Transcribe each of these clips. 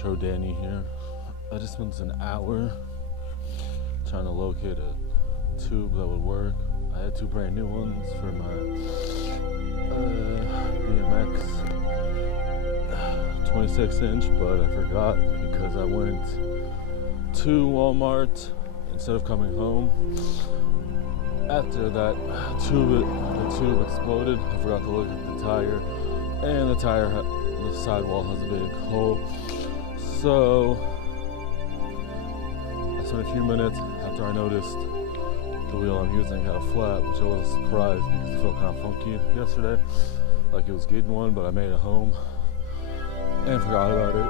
intro Danny here. I just spent an hour trying to locate a tube that would work. I had two brand new ones for my BMX 26-inch, but I forgot because I went to Walmart instead of coming home. After that the tube exploded, I forgot to look at the tire, and the sidewall has a big hole. So I spent a few minutes after I noticed the wheel I'm using had a flat, which I was surprised because it felt kind of funky yesterday, like it was getting one, but I made it home and forgot about it.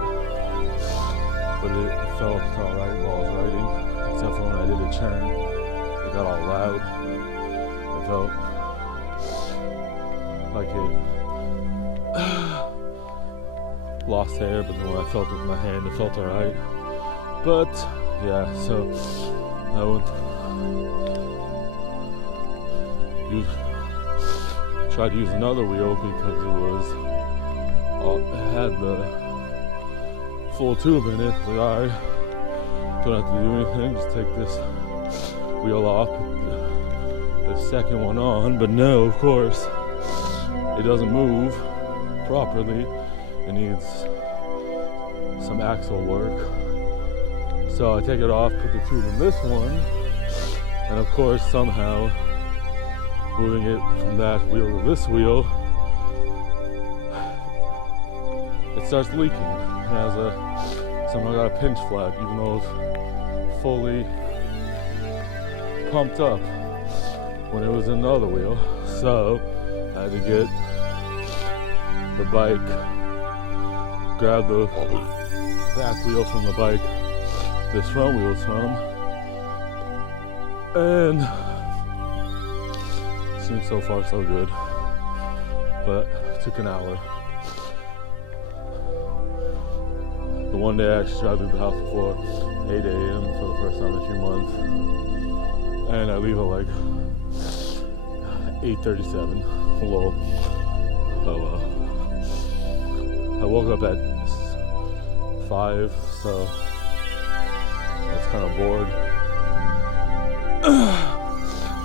But it felt alright while I was riding, except for when I did a turn, it got all loud. It felt like it lost air, but then when I felt it with my hand, it felt alright. But yeah, so I tried to use another wheel because it had the full tube in it. It's like, alright, don't have to do anything, just take this wheel off, put the second one on. But no, of course, it doesn't move properly. It needs some axle work. So I take it off, put the tube in this one, and of course somehow moving it from that wheel to this wheel, it starts leaking. It has somehow got a pinch flat, even though it's fully pumped up when it was in the other wheel. So I had to get the bike, grab the back wheel from the bike this front wheel's from, and seems so far so good, but it took an hour. The one day I actually tried to leave the house before 8 a.m. for the first time in a few months, and I leave at like 8:37. Lol. Oh well. I woke up at 5, so I was kind of bored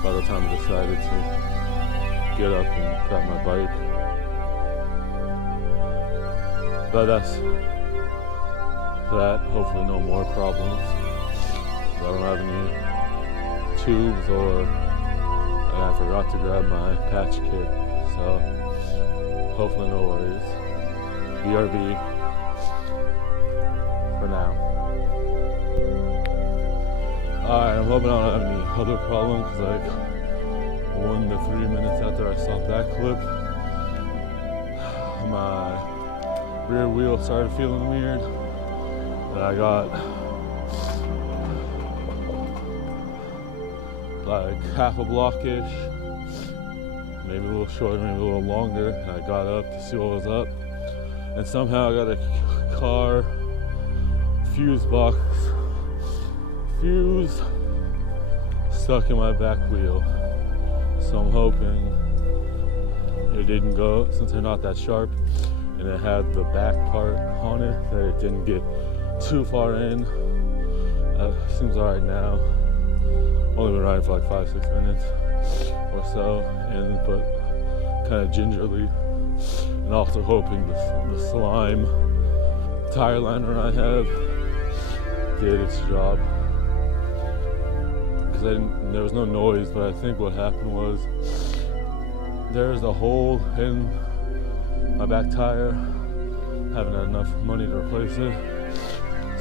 by the time I decided to get up and grab my bike. But that's that. Hopefully no more problems. I don't have any tubes, and I forgot to grab my patch kit, so hopefully no worries. BRB for now. Alright, I'm hoping I don't have any other problems, because like 1 to 3 minutes after I stopped that clip, my rear wheel started feeling weird, and I got like half a block-ish, maybe a little shorter, maybe a little longer, and I got up to see what was up, and somehow I got a car fuse stuck in my back wheel. So I'm hoping it didn't go, since they're not that sharp and it had the back part on it, that it didn't get too far in. Seems alright now. Only been riding for like 5-6 minutes or so, but kind of gingerly, and also hoping the slime tire liner I have did its job, because there was no noise. But I think what happened was there's a hole in my back tire. Haven't had enough money to replace it.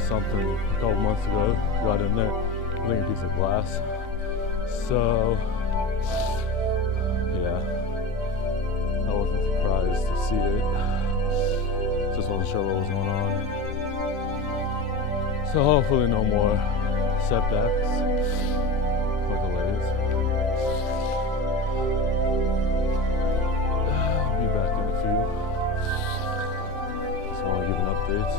Something a couple months ago got in there, I think a piece of glass. So yeah, I wasn't surprised to see it, just wasn't sure what was going on. So hopefully no more setbacks or delays. I'll be back in a few. Just want to give an update.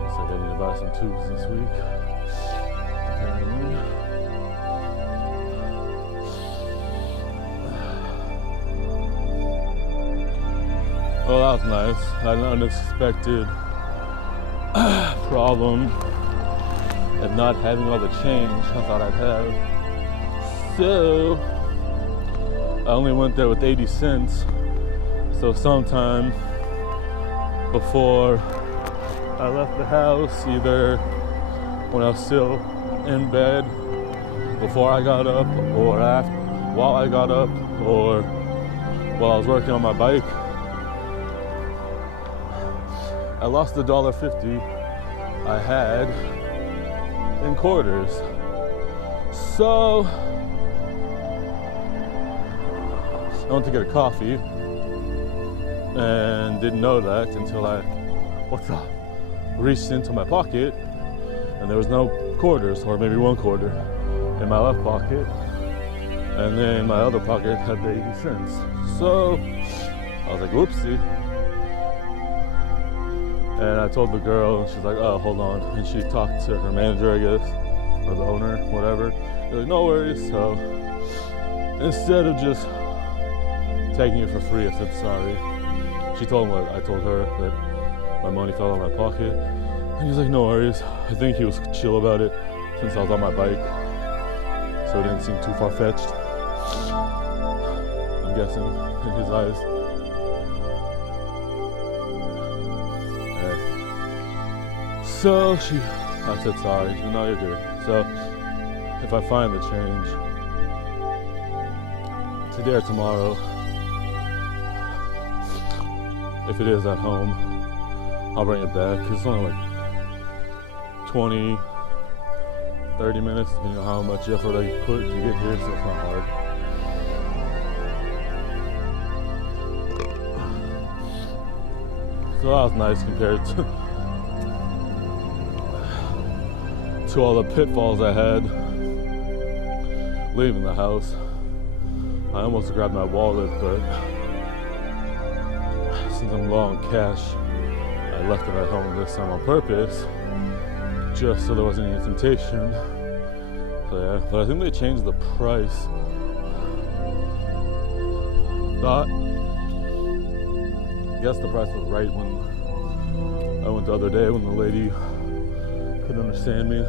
Looks like I need to buy some tubes this week. Well, that was nice. I had an unexpected problem of not having all the change I thought I'd have. So I only went there with 80 cents. So sometime before I left the house, either when I was still in bed, before I got up, or after, while I got up, or while I was working on my bike, I lost the $1.50 I had in quarters. So I went to get a coffee and didn't know that until I reached into my pocket and there was no quarters, or maybe one quarter in my left pocket, and then my other pocket had the 80 cents. So I was like, whoopsie. And I told the girl, and she's like, oh, hold on. And she talked to her manager, I guess, or the owner, whatever. They're like, no worries. So instead of just taking it for free, I said sorry. She told him what I told her, that my money fell out of my pocket. And he was like, no worries. I think he was chill about it since I was on my bike. So it didn't seem too far-fetched, I'm guessing, in his eyes. So I said sorry. She said, no, you're good. So if I find the change today or tomorrow, if it is at home, I'll bring it back, because it's only like 20, 30 minutes, depending on how much effort I put to get here, so it's not hard. So that was nice compared to all the pitfalls I had leaving the house. I almost grabbed my wallet, but since I'm low on cash, I left it at home this time on purpose, just so there wasn't any temptation. So yeah, but I think they changed the price. I guess the price was right when I went the other day, when the lady couldn't understand me.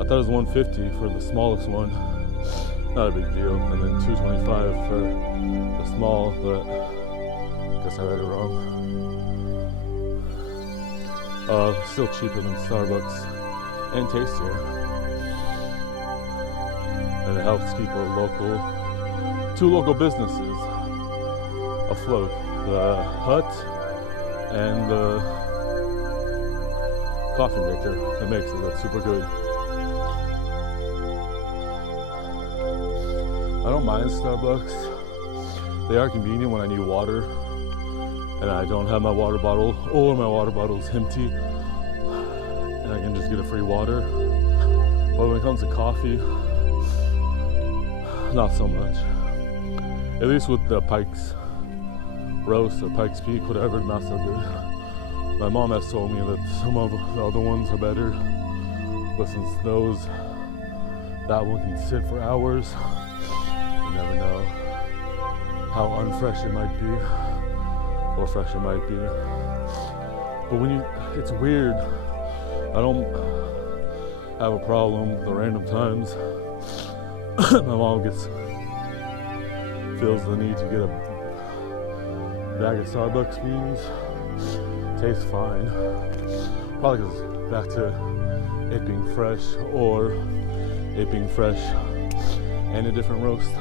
I thought it was $150 for the smallest one. Not a big deal. And then $225 for the small, but I guess I read it wrong. Still cheaper than Starbucks and tastier. And it helps keep two local businesses afloat. The Hut and the coffee maker that makes it. That's super good. I don't mind Starbucks. They are convenient when I need water and I don't have my water bottle, or my water bottle is empty and I can just get a free water. But when it comes to coffee, not so much. At least with the Pike's Roast or Pike's Peak, whatever, not so good. My mom has told me that some of the other ones are better, but since that one can sit for hours, you never know how unfresh it might be, or fresh it might be. But it's weird. I don't have a problem the random times. My mom feels the need to get a bag of Starbucks beans. Tastes fine. Probably goes back to it being fresh, or it being fresh and a different roast.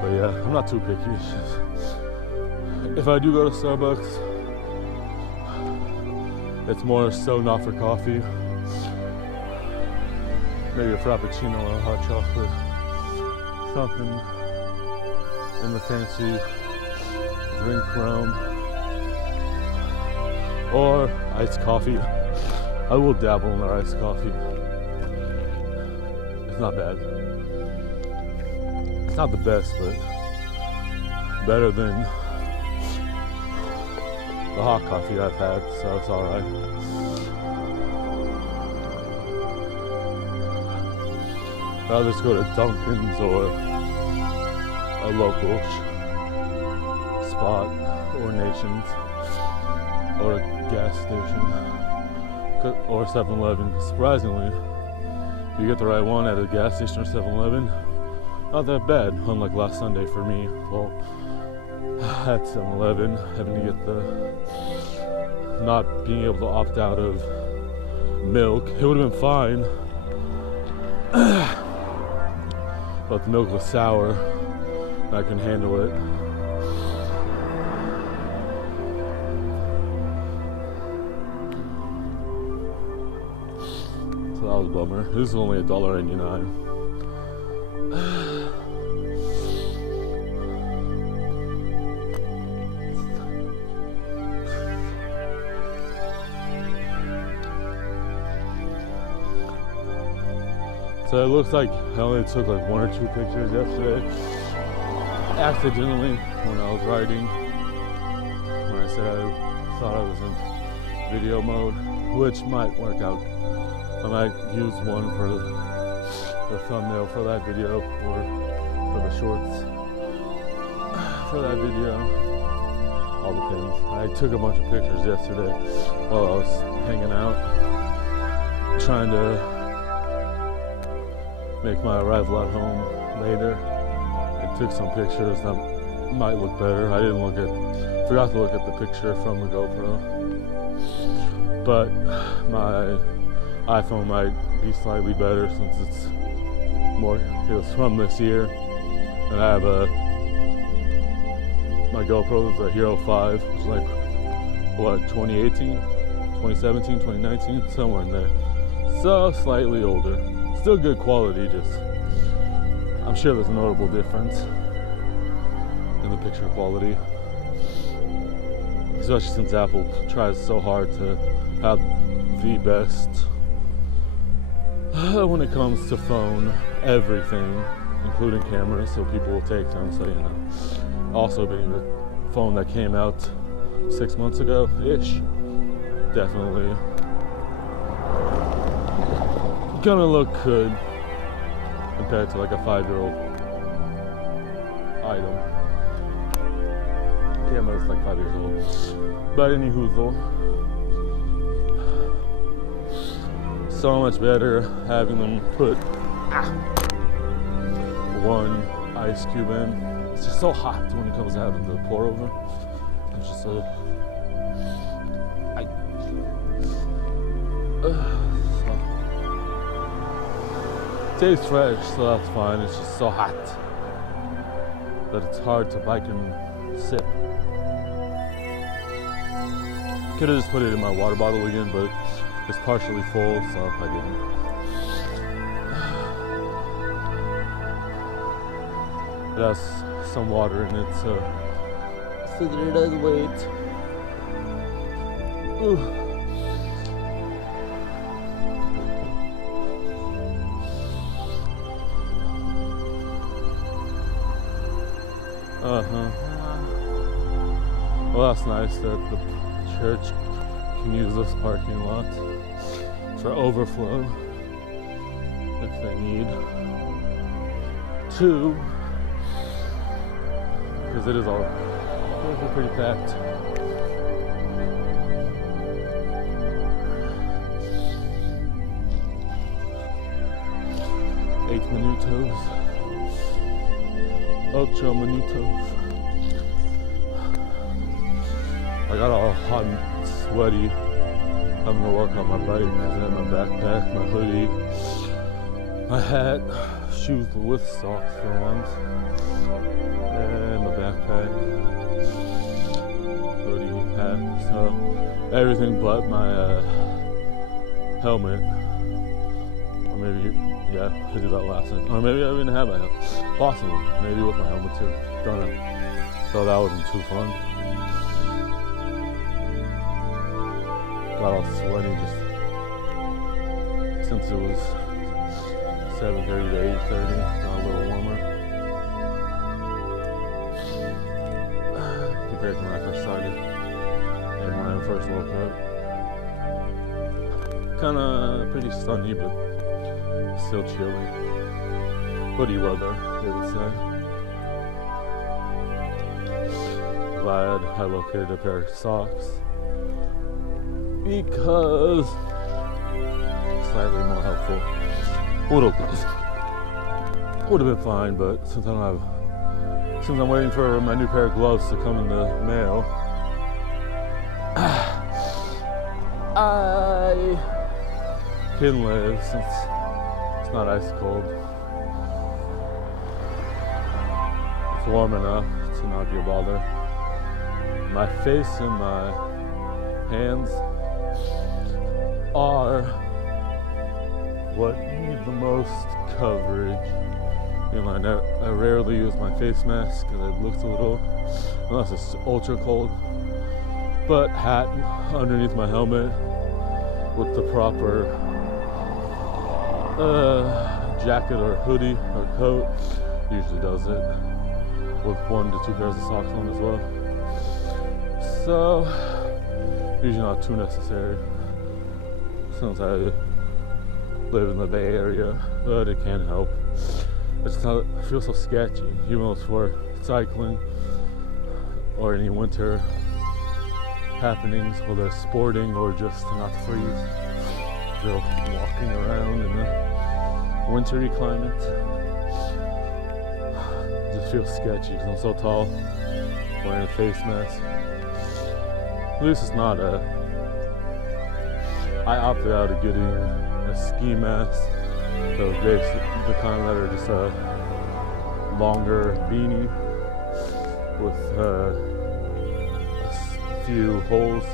But yeah, I'm not too picky. It's just, if I do go to Starbucks, it's more so not for coffee. Maybe a Frappuccino or a hot chocolate. Something in the fancy drink realm. Or iced coffee. I will dabble in their iced coffee. It's not bad. It's not the best, but better than the hot coffee I've had, so it's alright. I'll just go to Dunkin's or a local spot or Nations or a gas station or 7-Eleven. Surprisingly, if you get the right one at a gas station or 7-Eleven, not that bad, unlike last Sunday for me. Well, at 7-Eleven, having to get not being able to opt out of milk. It would have been fine, but the milk was sour and I couldn't handle it. So that was a bummer. This is only $1.99. So it looks like I only took like 1 or 2 pictures yesterday, accidentally, when I was riding, when I said I thought I was in video mode, which might work out. I might use one for the thumbnail for that video or for the shorts for that video. All depends. I took a bunch of pictures yesterday while I was hanging out, trying to make my arrival at home later. I took some pictures that might look better. I forgot to look at the picture from the GoPro. But my iPhone might be slightly better since it was from this year. And I have my GoPro is a Hero 5, which is like, what, 2018, 2017, 2019, somewhere in there. So slightly older. Still good quality, just I'm sure there's a notable difference in the picture quality, especially since Apple tries so hard to have the best when it comes to phone everything, including cameras, so people will take them. So, you know, also being a phone that came out 6 months ago ish, definitely gonna look good compared to like a 5-year-old item. Camera's like 5 years old. But anywho, so much better having them put one ice cube in. It's just so hot when it comes out of the pour over. It's just so tastes fresh, so that's fine. It's just so hot that it's hard to bite and sip. Could have just put it in my water bottle again, but it's partially full, so I didn't. It has some water in it, so that it does wait. Ooh. Well, that's nice that the church can use this parking lot for overflow if they need to, because it is all pretty packed. Eight minutos. Ocho minutos. I got all hot and sweaty having to work on my bike because I had my backpack, my hoodie, my hat, shoes with socks for once, and my backpack, hoodie, hat, so everything but my helmet. Or maybe, yeah, I did that last time. Or maybe I didn't have my helmet. Possibly, maybe with my helmet too. Don't know. So that wasn't too fun. Got all sweaty just since it was 7:30 to 8:30. Got a little warmer compared to when I first started and when I first woke up. Kinda pretty sunny, but still chilly. Hoodie weather, they would say. glad I located a pair of socks because it's slightly more helpful. Would have been fine, but since I'm waiting for my new pair of gloves to come in the mail, I can live since it's not ice cold. It's warm enough to not be a bother. My face and my hands are what need the most coverage. You know, I rarely use my face mask because it looks a little, unless it's ultra cold. But hat underneath my helmet with the proper jacket or hoodie or coat usually does it, with 1 to 2 pairs of socks on as well. So usually not too necessary since I live in the Bay Area, but it can't help. It feels so sketchy, even though it's for cycling or any winter happenings, whether it's sporting or just to not freeze. Feel walking around in the wintry climate. It just feels sketchy because I'm so tall, wearing a face mask. At least it's not I opted out of getting a ski mask, the kind that are just a longer beanie with a few holes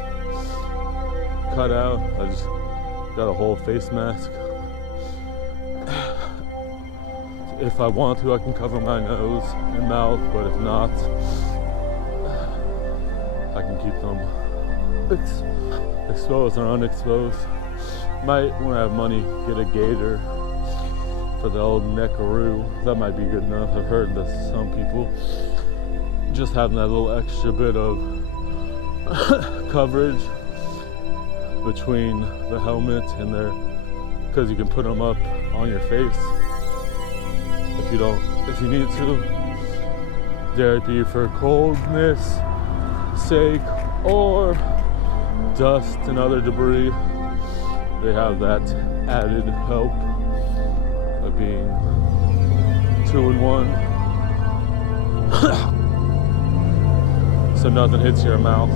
cut out. I just got a whole face mask. If I want to, I can cover my nose and mouth, but if not, I can keep them exposed or unexposed. Might, when I have money, get a gaiter for the old neckaroo. That might be good enough. I've heard that some people just having that little extra bit of coverage between the helmet and their, because you can put them up on your face if you need to, dare it be for coldness sake or dust and other debris. They have that added help of being 2-in-1. So nothing hits your mouth.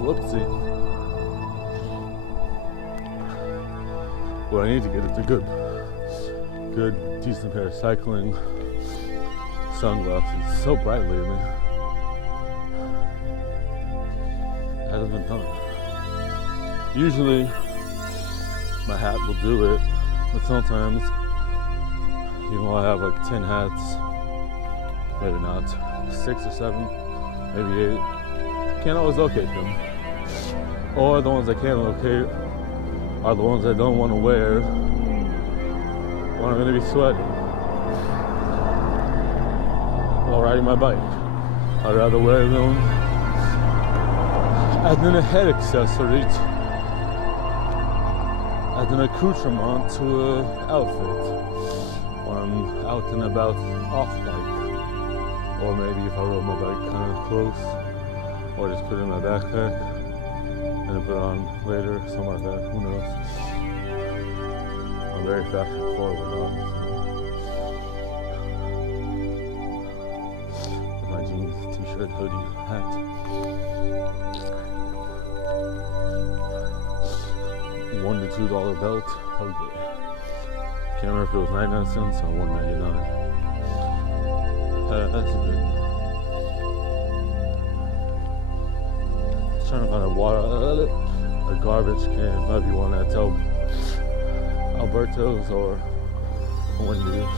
Whoopsie. What I need to get is a good, decent pair of cycling sunglasses. It's so bright lately. It hasn't been done. Usually, my hat will do it, but sometimes, even though I have like 10 hats, maybe not, 6 or 7, maybe 8, can't always locate them. Or the ones I can locate are the ones I don't want to wear when I'm going to be sweating while riding my bike. I'd rather wear them as an head accessory, as an accoutrement to an outfit when I'm out and about off bike, or maybe if I rode my bike kind of close, or just put it in my backpack and then put it on later, something like that. Who knows? I'm very fashion forward, obviously. My jeans, t-shirt, hoodie, hat. $1 to $2 belt. Oh yeah. Can't remember if it was 99 cents or $1.99. That's good. Trying to find a garbage can. Might be one at Alberto's or Wendy's.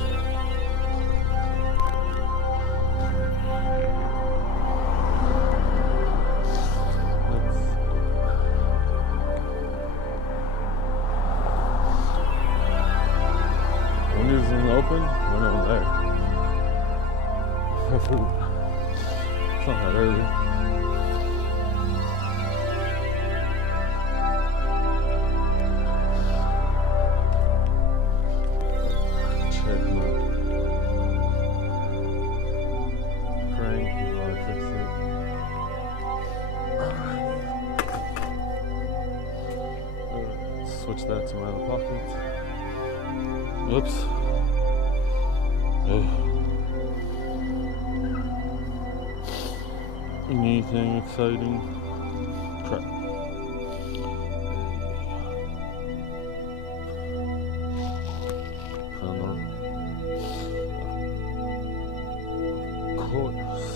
Wendy's isn't open? We're not there. For food. It's not that early. switch that to my other pocket. Oops. Ugh. Anything exciting? Crap. Of course.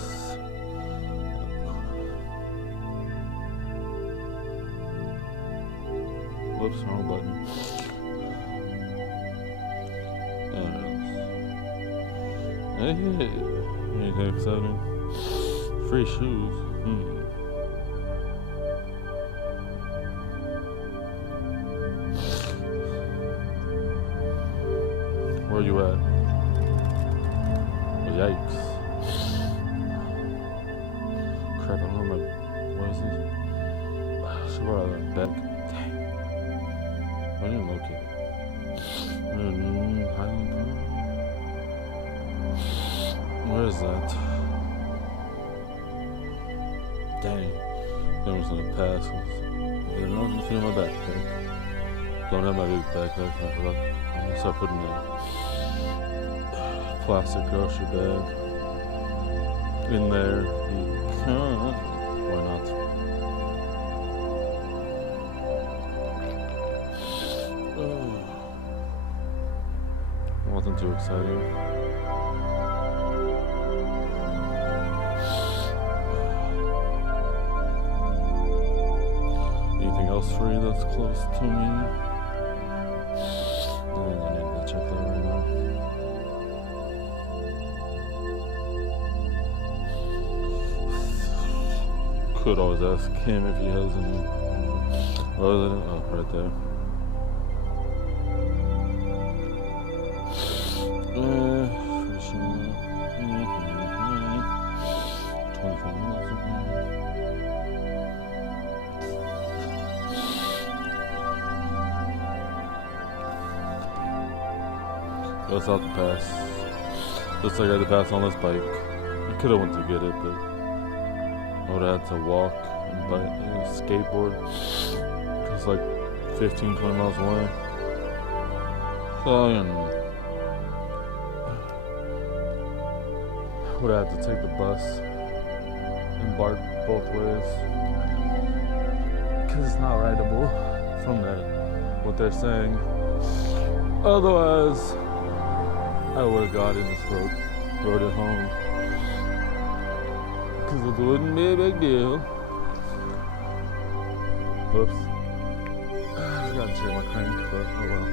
Whoops, wrong button. Hey, anything exciting? Free shoes. Where you at? Oh, yikes. Crap, I don't know what is this? So where are that bag? Dang. I didn't look at it. Where is that? Dang. I was gonna pass. There's nothing in my backpack. Don't have my big backpack. I forgot. I'm gonna start putting the plastic grocery bag in there. Why not? Nothing too exciting. Anything else free that's close to me? I need to check that right now. Could always ask him if he has any. Oh, right there. 24 minutes again. That's out the pass. Looks like I had to pass on this bike. I could have went to get it, but I would have had to walk and skateboard. It's like 15-20 miles away. So, would have had to take the bus and bark both ways because it's not rideable from what they're saying. Otherwise, I would have got in this rode it home because it wouldn't be a big deal. Whoops. I just gotta check my crank, but oh well.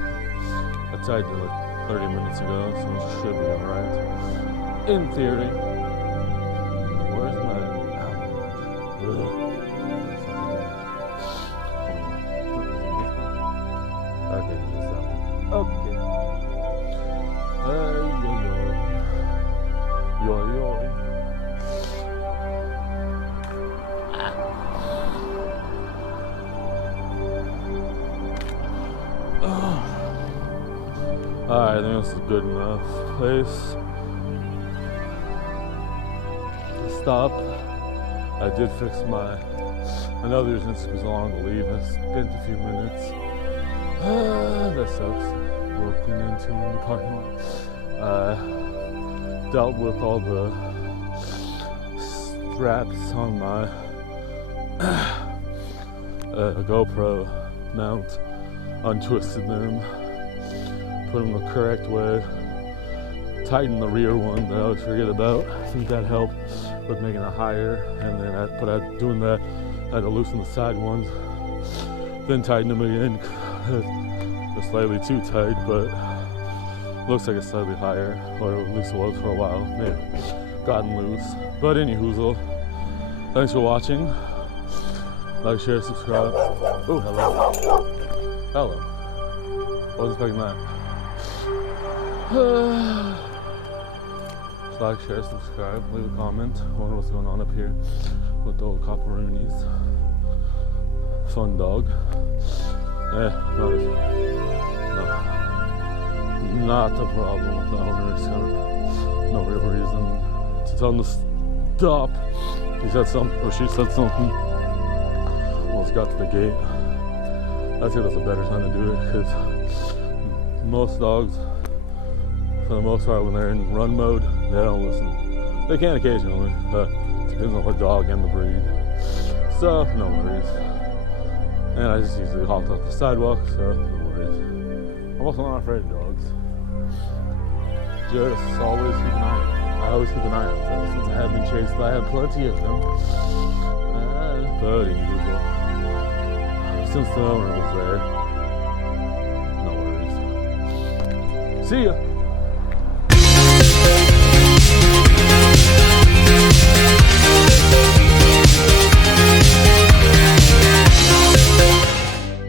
I tied it like 30 minutes ago, so it should be alright. In theory. Where's my okay, just that one. Okay. Yo. Alright, I think this is a good enough place. Stop. I did fix I know there's instances along the leave. I spent a few minutes. That sucks. Broken into in the parking lot. Dealt with all the straps on my GoPro mount. Untwisted them. Put them the correct way. Tighten the rear one that I always forget about. I think that helped with making it higher. And then doing that, I had to loosen the side ones. Then tighten them again. They're slightly too tight, but looks like it's slightly higher, or at least it was for a while. Maybe gotten loose. But anyhoozle, thanks for watching. Like, share, subscribe. Oh, hello. Hello. Wasn't expecting that. Like, share, subscribe, leave a comment. Wonder what's going on up here with the old copperoonies. Fun dog. Not a problem with the owner. It's kind of no real reason to tell him to stop. He said something, or she said something. Almost got to the gate. I think that's a better time to do it because most dogs, for the most part, when they're in run mode, they don't listen. They can occasionally, but it depends on the dog and the breed. So, no worries. And I just usually hopped off the sidewalk, so no worries. I'm also not afraid of dogs. Just always keep an eye out. I always keep an eye out for them. Since I have been chased, I have plenty of them. But unusual. Since the owner was there, no worries. See ya.